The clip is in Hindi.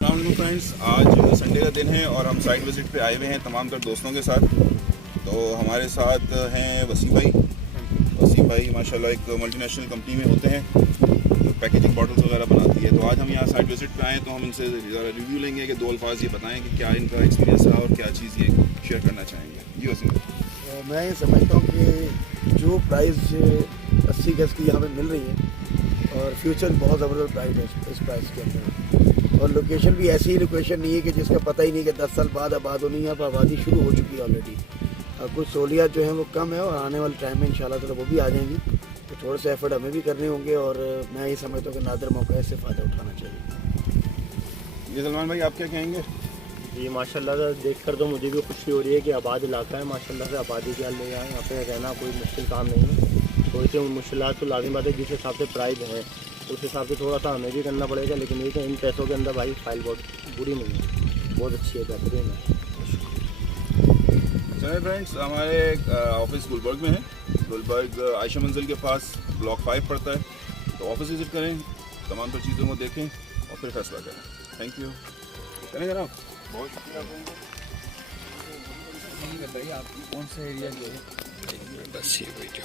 फ्रेंड्स, आज संडे का दिन है और हम साइट विज़िट पे आए हुए हैं तमाम तर दोस्तों के साथ। तो हमारे साथ हैं वसीम भाई माशाल्लाह एक मल्टीनेशनल कंपनी में होते हैं जो पैकेजिंग बॉटल्स वगैरह बनाती है। तो आज हम यहाँ साइट विज़िट पे आए तो हम इनसे ज़रा रिव्यू लेंगे कि 2 अल्फाज ये बताएं कि क्या इनका एक्सपीरियंस रहा और क्या चीज़ ये शेयर करना चाहेंगे। जी वसीम भाई। मैं ये समझता हूँ कि जो प्राइस 80 गज की यहाँ पे मिल रही है और फ्यूचर बहुत ज़बरदस्त प्राइस है इस प्राइस के अंदर, और लोकेशन भी ऐसी लोकेशन नहीं है कि जिसका पता ही नहीं कि 10 साल बाद आबाद होनी है। यहाँ पर आबादी शुरू हो चुकी है ऑलरेडी। कुछ सहूलियात जो हैं वो कम है और आने वाले टाइम में इंशाल्लाह ताला वो भी आ जाएंगी। तो थोड़े से एफर्ट हमें भी करने होंगे और मैं ये समझता हूँ कि नादर मौका है, इससे फ़ायदा उठाना चाहिए। ये सलमान भाई आप क्या कहेंगे? जी माशाल्लाह से देखकर तो मुझे भी खुशी हो रही है कि आबाद इलाका है माशाल्लाह से। आबादी के ले यहाँ पे रहना कोई मुश्किल काम नहीं है। थोड़ी सी मुश्किलात तो लाजमी बात है, जिस हिसाब से प्राइस है उस हिसाब से थोड़ा सा हमें भी करना पड़ेगा, लेकिन ये कि इन पैसों के अंदर भाई फाइल बहुत बुरी नहीं है, बहुत अच्छी है, बेहतरीन है। चलिए फ्रेंड्स, हमारे ऑफिस गुलबर्ग में है। गुलबर्ग आयशा मंजिल के पास ब्लॉक 5 पड़ता है। तो ऑफिस विज़िट करें, तमाम तर चीज़ों को देखें और फिर फैसला करें। Thank you. चलें जनाब, बहुत शुक्रिया। बताइए आपकी कौन सा एरिया जो है? बस ये वीडियो